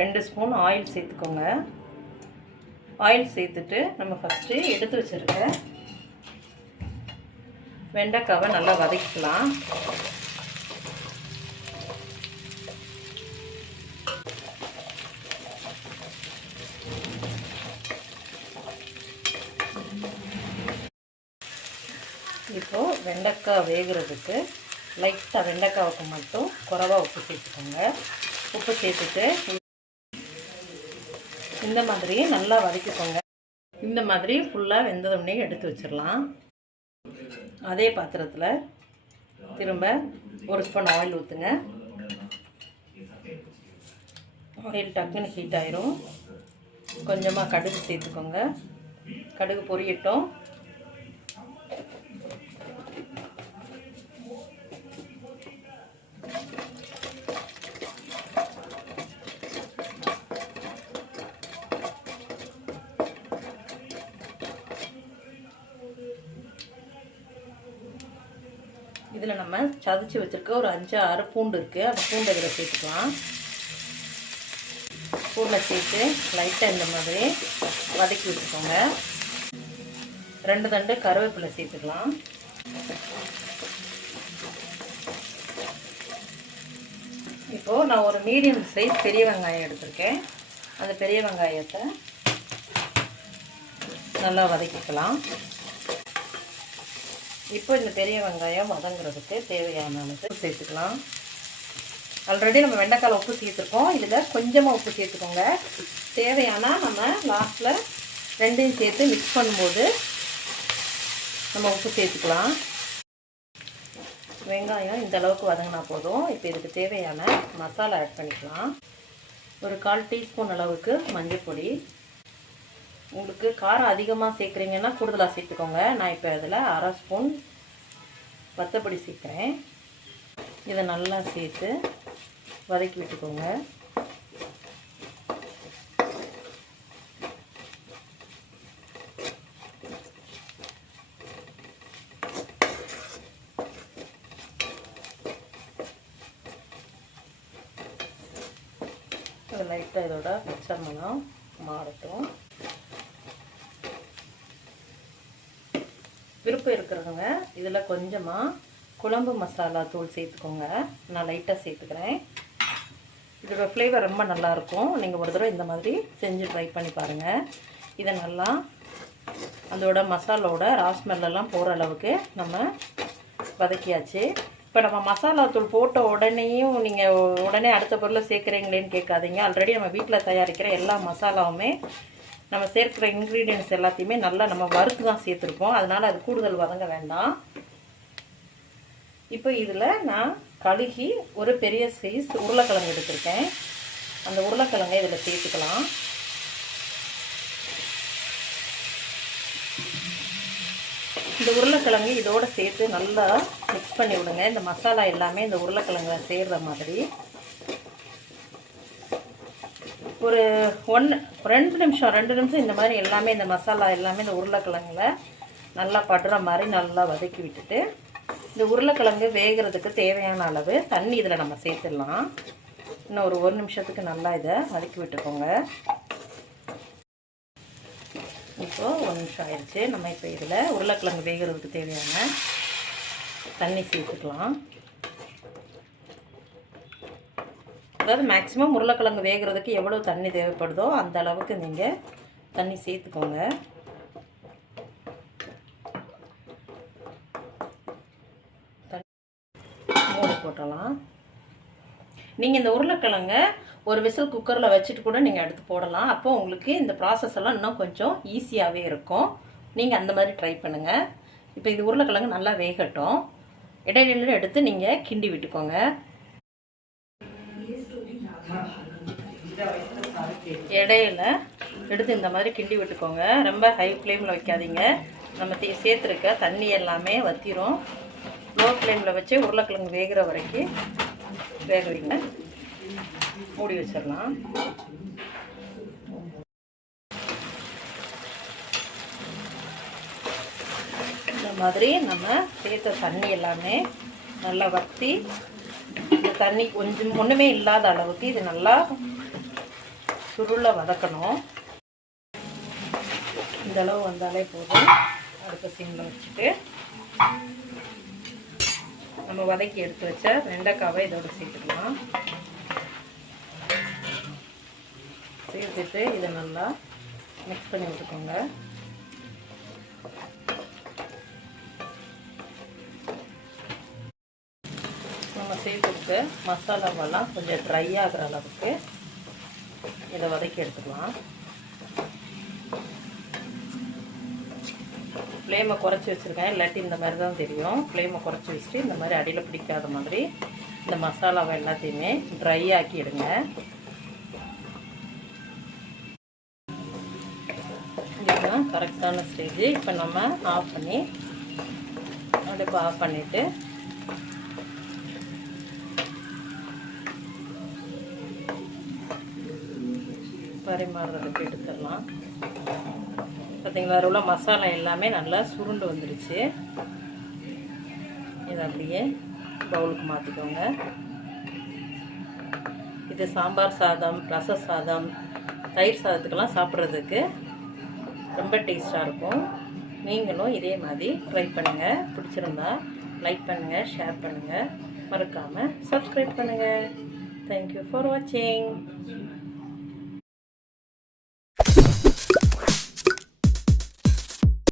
2 spoon oil சேர்த்துக்கோங்க. Oil சேர்த்துட்டு நம்ம ஃபஸ்ட்டு எடுத்து வச்சுருக்க வெண்டைக்காவை நல்லா வதக்கிக்கலாம். இப்போது வெண்டைக்காய் வேகிறதுக்கு லைட்டாக வெண்டைக்காவுக்கு மட்டும் குறைவா உப்பு சேர்த்துக்கோங்க. உப்பு சேர்த்துட்டு இந்த மாதிரி நல்லா வதக்கிக்கோங்க. இந்த மாதிரி ஃபுல்லாக வெந்ததுடனே எடுத்து வச்சிடலாம். அதே பாத்திரத்தில் திரும்ப 1 ஸ்பூன் ஆயில் ஊற்றுங்க. ஆயில் டக்குன்னு ஹீட் ஆயிரும். கொஞ்சமாக கடுகு சேர்த்துக்கோங்க. கடுகு பொரியட்டும். இதில் நம்ம சதைச்சி வச்சுருக்க ஒரு 5-6 பூண்டு இருக்குது. அந்த பூண்டை இதில் சேர்த்துக்கலாம். பூண்டை சேர்த்து லைட்டாக இந்த மாதிரி வதக்கி வச்சுக்கோங்க. 2 தண்டு கருவேப்பிலை சேர்த்துக்கலாம். இப்போது நான் ஒரு மீடியம் சைஸ் பெரிய வெங்காயம் எடுத்திருக்கேன். அந்த பெரிய வெங்காயத்தை நல்லா வதக்கிக்கலாம். இப்போ இந்த பெரிய வெங்காயம் வதங்குறதுக்கு தேவையான அளவு சேர்த்துக்கலாம். ஆல்ரெடி நம்ம வெண்டைக்காயில் உப்பு சேர்த்துருக்கோம். இதில் கொஞ்சமாக உப்பு சேர்த்துக்கோங்க. தேவையானா நம்ம லாஸ்ட்டில் 2ஐயும் சேர்த்து மிக்ஸ் பண்ணும்போது நம்ம உப்பு சேர்த்துக்கலாம். வெங்காயம் இந்த அளவுக்கு வதங்கினா போதும். இப்போ இதுக்கு தேவையான மசாலா ஆட் பண்ணிக்கலாம். ஒரு 1/4 டீஸ்பூன் அளவுக்கு மஞ்சள் பொடி. உங்களுக்கு காரம் அதிகமாக சேர்க்குறீங்கன்னா கூடுதலாக சேர்த்துக்கோங்க. நான் இப்போ இதில் 1/2 ஸ்பூன் வத்தப்பொடி சேர்க்குறேன். இதை நல்லா சேர்த்து வதக்கி விட்டுக்கோங்க. லைட்டாக இதோட பச்சை மணம் மாறட்டும். விருப்பம் இருக்கிறவங்க இதில் கொஞ்சமாக குழம்பு மசாலா தூள் சேர்த்துக்கோங்க. நான் லைட்டாக சேர்த்துக்கிறேன். இதோட ஃப்ளேவர் ரொம்ப நல்லாயிருக்கும். நீங்கள் ஒரு தடவை இந்த மாதிரி செஞ்சு ட்ரை பண்ணி பாருங்கள். இதை நல்லா அதோட மசாலோட ராஸ்மெல்லாம் போகிற அளவுக்கு நம்ம வதக்கியாச்சு. இப்போ நம்ம மசாலா தூள் போட்ட உடனேயும் நீங்கள் உடனே அடுத்த பொருளை சேர்க்குறீங்களேன்னு கேட்காதீங்க. ஆல்ரெடி நம்ம வீட்டில் தயாரிக்கிற எல்லா மசாலாவுமே நம்ம சேர்க்குற இன்க்ரீடியன்ட்ஸ் எல்லாத்தையுமே நல்லா நம்ம வறுத்து தான் சேர்த்துருப்போம். அதனால் அது கூடுதல் வதங்க வேண்டாம். இப்போ இதில் நான் கழுகி ஒரு பெரிய சைஸ் உருளைக்கிழங்கு எடுத்திருக்கேன். அந்த உருளைக்கிழங்கை இதில் சேர்த்துக்கலாம். இந்த உருளைக்கிழங்கு இதோடு சேர்த்து நல்லா மிக்ஸ் பண்ணி விடுங்க. இந்த மசாலா எல்லாமே இந்த உருளைக்கிழங்குல சேர்கிற மாதிரி ஒரு 2 நிமிஷம் இந்த மாதிரி எல்லாமே இந்த மசாலா எல்லாமே இந்த உருளைக்கிழங்குல நல்லா படுற மாதிரி நல்லா வதக்கி விட்டுட்டு இந்த உருளைக்கிழங்கு வேகிறதுக்கு தேவையான அளவு தண்ணி இதில் நம்ம சேர்த்துடலாம். இன்னும் ஒரு 1 நிமிஷத்துக்கு நல்லா இதை வதக்கி விட்டுக்கோங்க. இப்போது 1 நிமிஷம் ஆயிடுச்சு. நம்ம இப்போ இதில் உருளைக்கிழங்கு வேகிறதுக்கு தேவையான தண்ணி சேர்த்துக்கலாம். அதாவது மேக்ஸிமம் உருளைக்கிழங்கு வேகிறதுக்கு எவ்வளோ தண்ணி தேவைப்படுதோ அந்த அளவுக்கு நீங்கள் தண்ணி சேர்த்துக்கோங்க. மூடி போட்டலாம். நீங்கள் இந்த உருளைக்கிழங்கை ஒரு விசில் குக்கரில் வச்சுட்டு கூட நீங்கள் எடுத்து போடலாம். அப்போ உங்களுக்கு இந்த ப்ராசஸ் எல்லாம் இன்னும் கொஞ்சம் ஈஸியாகவே இருக்கும். நீங்கள் அந்த மாதிரி ட்ரை பண்ணுங்கள். இப்போ இது உருளைக்கிழங்கு நல்லா வேகட்டும். இடையில எடுத்து நீங்கள் கிண்டி விட்டுக்கோங்க. இடையில எடுத்து இந்த மாதிரி கிண்டி விட்டுக்கோங்க. ரொம்ப ஹை ஃப்ளேமில் வைக்காதீங்க. நம்ம சேர்த்துருக்க தண்ணி எல்லாமே வற்றிரும். லோ ஃப்ளேமில் வச்சு உருளைக்கிழங்கு வேகிற வரைக்கும் வேக வைங்க. மூடி வச்சிடலாம். இந்த மாதிரி நம்ம சேர்த்த தண்ணி எல்லாமே நல்லா வற்றி இந்த தண்ணி கொஞ்சம் ஒன்றுமே இல்லாத அளவுக்கு இது நல்லா சுருளை வதக்கணும். இந்த அளவு வந்தாலே போதும். அடுத்த சிம்மில் வச்சுட்டு நம்ம வதக்கி எடுத்து வச்ச வெண்டைக்காவை இதோட சேர்த்துக்கலாம். சேர்த்துட்டு இதை நல்லா மிக்ஸ் பண்ணி விட்டுக்கோங்க. நம்ம சேர்த்துட்டு மசாலாவெல்லாம் கொஞ்சம் ட்ரை ஆகிற அளவுக்கு இதை வதக்கி எடுத்துக்கலாம். ஃப்ளேமை குறைச்சி வச்சுருக்கேன், இல்லாட்டி இந்த மாதிரி தான் தெரியும். ஃப்ளேமை குறைச்சி வச்சுட்டு இந்த மாதிரி அடியில் பிடிக்காத மாதிரி இந்த மசாலாவை எல்லாத்தையுமே ட்ரை ஆக்கிடுங்க. இதுதான் கரெக்டான ஸ்டேஜ். இப்போ நம்ம ஆஃப் பண்ணி அடுப்பு ஆஃப் பண்ணிவிட்டு பரிமாறுறதுக்கு எடுத்துடலாம். பார்த்தீங்களா, அதில் உள்ள மசாலா எல்லாமே நல்லா சுருண்டு வந்துடுச்சு. இதை அப்படியே பவுலுக்கு மாற்றிக்கோங்க. இது சாம்பார் சாதம், ரச சாதம், தயிர் சாதத்துக்கெல்லாம் சாப்பிட்றதுக்கு ரொம்ப டேஸ்ட்டாக இருக்கும். நீங்களும் இதே மாதிரி ட்ரை பண்ணுங்கள். பிடிச்சிருந்தா லைக் பண்ணுங்கள், ஷேர் பண்ணுங்கள், மறக்காமல் சப்ஸ்கிரைப் பண்ணுங்கள். தேங்க்யூ ஃபார் வாட்சிங்.